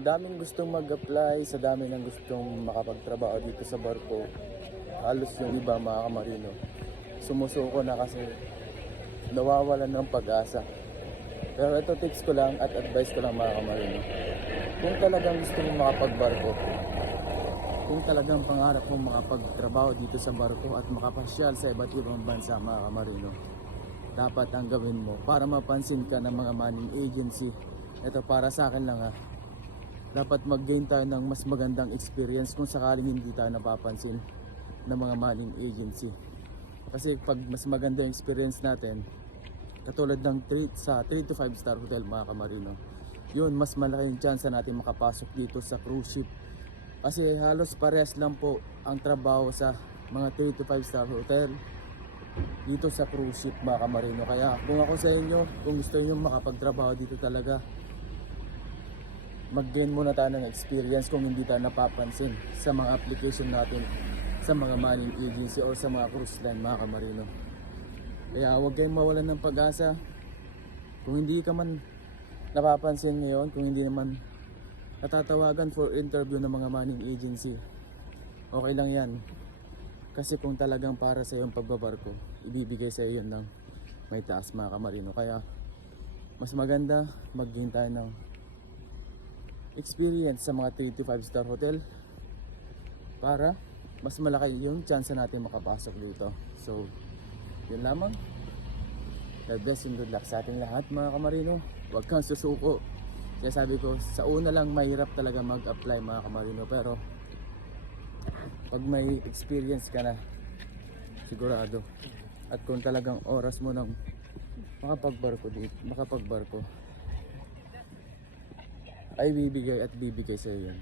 daming gustong mag-apply, sa dami ng gustong makapagtrabaho dito sa barko. Halos yung iba mga kamarino, sumusuko na kasi nawawalan ng pag-asa. Pero ito tips ko lang at advice ko lang mga kamarino. Kung talagang gusto mong makapagbarko, kung talagang pangarap mong makapagtrabaho dito sa barko at makapasyal sa iba't ibang bansa mga kamarino, dapat ang gawin mo para mapansin ka ng mga manning agency. Ito para sa akin lang ha. Dapat mag-gain tayo ng mas magandang experience kung sakaling hindi tayo napapansin ng mga manning agency. Kasi pag mas maganda yung experience natin, katulad ng sa 3 to 5 star hotel mga kamarino, yun mas malaki yung chance natin makapasok dito sa cruise ship. Kasi halos parehas lang po ang trabaho sa mga 3 to 5 star hotel dito sa cruise ship mga kamarino. Kaya kung ako sa inyo, kung gusto niyo makapagtrabaho dito talaga, mag-gain muna tayo ng experience kung hindi tayo napapansin sa mga application natin sa mga manning agency o sa mga cruise line mga kamarino. Kaya huwag kayong mawalan ng pag-asa. Kung hindi ka man napapansin ngayon, kung hindi naman natatawagan for interview ng mga manning agency, okay lang yan. Kasi kung talagang para sa iyong pagbabarko, ibibigay sa iyo ng may taas mga kamarino. Kaya mas maganda mag-gain tayo ng experience sa mga 3 to 5 star hotel para mas malaki yung chance natin makapasok dito. So yun lamang. God bless and good luck sa ating lahat mga kamarino. Huwag kang susuko. Kaya sabi ko, sa una lang mahirap talaga mag-apply mga kamarino, pero pag may experience ka na, sigurado. At kung talagang oras mo nang makapagbarko dito, makapagbarko, ay bibigay at bibigay sa iyo yun.